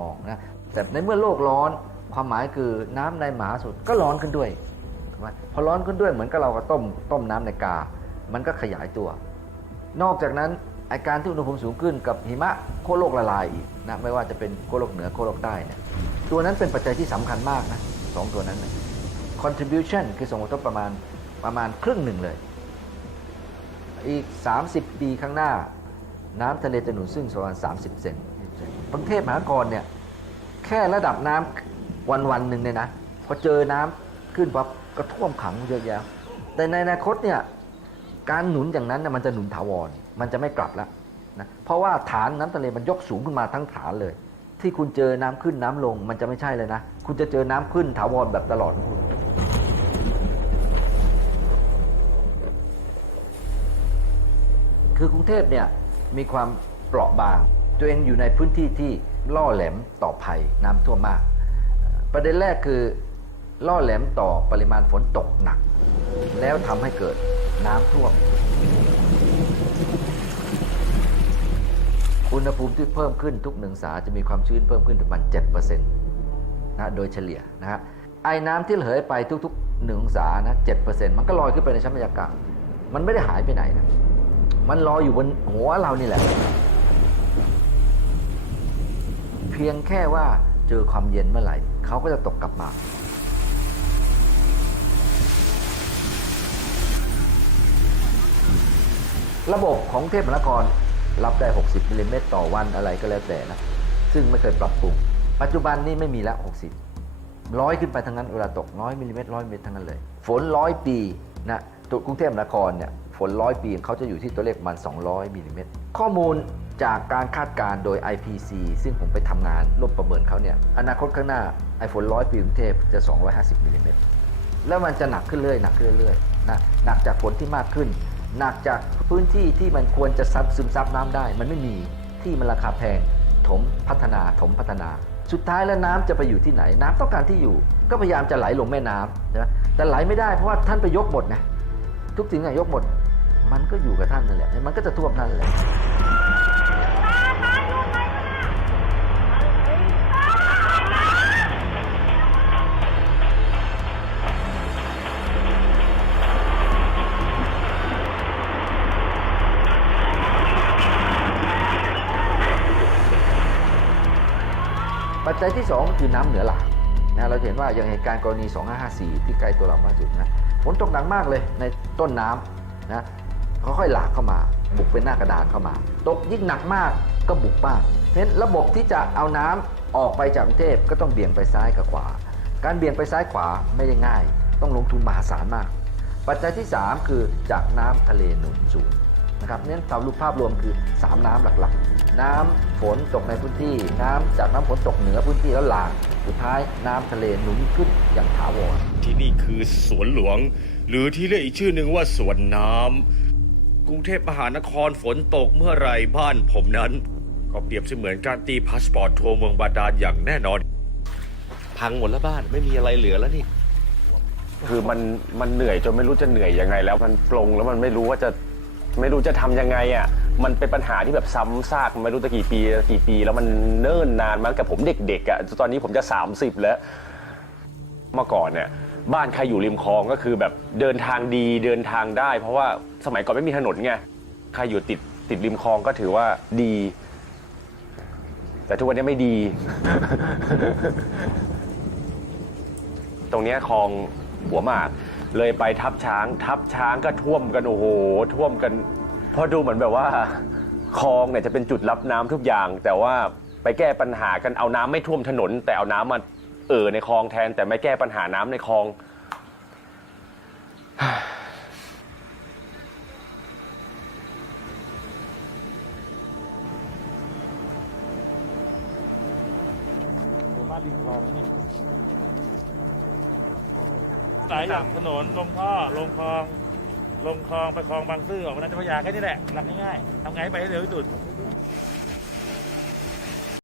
มองนะแต่ในเมื่อโลกร้อนความหมายคือน้ำในมหาสมุทรก็ร้อนขึ้นด้วยพอร้อนขึ้นด้วยเหมือนกับเราก็ต้มต้มน้ำในกา มันก็ขยายตัว นอกจากนั้นอาการที่อุณหภูมิสูงขึ้นกับหิมะโคโลกละลายอีกนะไม่ว่าจะเป็นโคโลกเหนือโคโลกใต้เนี่ยตัวนั้นเป็นปัจจัยที่สำคัญมากนะสองตัวนั้นนะ contribution คือส่งผลกระทบประมาณประมาณครึ่งหนึ่งเลย อีก 30 ปีข้างหน้า น้ำทะเลจะหนุนซึ่งประมาณ30 เซน กรุงเทพมหานครเนี่ย แค่ระดับน้ำวันวันหนึ่งเนี่ยนะพอเจอน้ำขึ้นปั๊บก็ท่วมขังเยอะแยะแต่ในอนาคตเนี่ยการหนุนอย่างนั้นน่ะมันจะหนุนถาวรมันจะไม่กลับแล้วนะเพราะว่าฐานน้ำทะเลมันยกสูงขึ้นมาทั้งฐานเลย ที่คุณเจอน้ำขึ้นน้ำลง มันจะไม่ใช่เลยนะ คุณจะเจอน้ำขึ้นถาวรแบบตลอดคุณคือกรุงเทพเนี่ยมีความเปราะบาง ตัวเองอยู่ในพื้นที่ที่ล่อแหลมต่อภัยน้ำท่วมมาก ประเด็นแรกคือล่อแหลมต่อปริมาณฝนตกหนัก แล้วทำให้เกิดน้ำท่วม อุณหภูมิที่เพิ่มขึ้นทุกหนึ่งศาจะมีความชื้นเพิ่มขึ้นประมาณ7%นะโดยเฉลี่ยนะฮะไอ้น้ำที่เหยไปทุกๆหนึ่งองศานะ7%มันก็ลอยขึ้นไปในชั้นบรรยากาศ มันไม่ได้หายไปไหนนะ มันลอยอยู่บนหัวเรานี่แหละ เพียงแค่ว่าเจอความเย็นเมื่อไหร่เขาก็จะตกกลับมาระบบของเทพมนครรับได้ 60มิลลิเมตรต่อวันอะไรก็แล้วแต่นะ ซึ่งไม่เคยปรับปรุง ปัจจุบันนี้ไม่มีแล้ว60ร้อยขึ้นไปทั้งนั้นเวลาตกน้อยมิลลิเมตรร้อยมิลลิเมตรทั้งนั้นเลย ฝนร้อยปีนะตัวกรุงเทพมนครเนี่ยฝนร้อยปีเขาจะอยู่ที่ตัวเลขประมาณ200มิลลิเมตรข้อมูล จากการคาดการณ์โดย IPC ซึ่งผมไปทำงานร่วมประเมินเขาเนี่ย อนาคตข้างหน้าไอ้ฝนร้อยปีกรุงเทพจะ 250มิลลิเมตรแล้วมันจะหนักขึ้นเรื่อยหนักขึ้นเรื่อยนะหนักจากฝนที่มากขึ้น หนักจากพื้นที่ที่มันควรจะซับซึมซับน้ำได้ มันไม่มีที่มันราคาแพงถมพัฒนาถมพัฒนา สุดท้ายแล้วน้ำจะไปอยู่ที่ไหน น้ำต้องการที่อยู่ ก็พยายามจะไหลลงแม่น้ำใช่ไหมแต่ไหลไม่ได้เพราะว่าท่านไปยกหมดไงทุกสิ่งอะยกหมด มันก็อยู่กับท่านนั่นแหละมันก็จะท่วมท่านแหละ ปัจจัยที่ 2 คือน้ำเหนือหลากนะเราเห็นว่าอย่างเหตุการณ์กรณี 2554 ที่ใกล้ตัวเรามากสุดนะฝนตกหนักมากเลยในต้นน้ำนะค่อยๆหลากเข้ามา บุกเป็นหน้ากระดานเข้ามา ตกยิ่งหนักมากก็บุกมากเพราะฉะนั้นระบบที่จะเอาน้ำออกไปจากกรุงเทพก็ต้องเบี่ยงไปซ้ายกับขวา การเบี่ยงไปซ้ายขวาไม่ได้ง่าย ต้องลงทุนมหาศาลมาก ปัจจัยที่ 3 คือจากน้ำทะเลหนุนสูง นะครับเน้นสรุปภาพรวมคือ 3 น้ำหลักๆ น้ำฝนตกในพื้นที่ น้ำจากน้ำฝนตกเหนือพื้นที่แล้วหลากสุดท้ายน้ำทะเลหนุนขึ้นอย่างถาวรที่นี่คือสวนหลวง หรือที่เรียกอีกชื่อหนึ่งว่าสวนน้ำกรุงเทพมหานครฝนตกเมื่อไหรบ้านผมนั้น ก็เปรียบเสมือนการตีพาสปอร์ตทัวร์เมืองบาดาลอย่างแน่นอน พังหมดแล้วบ้านไม่มีอะไรเหลือแล้วนี่ คือมันมันเหนื่อยจนไม่รู้จะเหนื่อยยังไง แล้วมันปลงแล้วมันไม่รู้ว่าจะ ไม่รู้จะทำยังไงอะมันเป็นปัญหาที่แบบซ้ำซากไม่รู้ตะกี่ปีกี่ปี แล้วมันเนิ่นนานมาตั้งแต่ผมเด็กๆอะตอนนี้ผมจะ 30 แล้ว เมื่อก่อนเนี่ยบ้านใครอยู่ริมคลองก็คือแบบเดินทางดีเดินทางได้ เพราะว่าสมัยก่อนไม่มีถนนไงใครอยู่ติดติดริมคลองก็ถือว่าดี แต่ทุกวันนี้ไม่ดี ตรงเนี้ยคลองหัวหมาก เลยไปทับช้าง ทับช้างก็ท่วมกันโอ้โหท่วมกันเพอดูเหมือนแบบว่าคลองเนี่ยจะเป็นจุดรับน้ำทุกอย่าง แต่ว่าไปแก้ปัญหากันเอาน้ำไม่ท่วมถนน แต่เอาน้ำมาเอ่อในคลองแทน แต่ไม่แก้ปัญหาน้ำในคลอง บ้านริมคลองนี่ สายอย่างถนนลงท่อลงคลอง ลงคลองไปคลองบางซื่อออกมานันทพระยาแค่นี้แหละหลักง่ายๆทำไงให้ไปให้เร็วที่สุด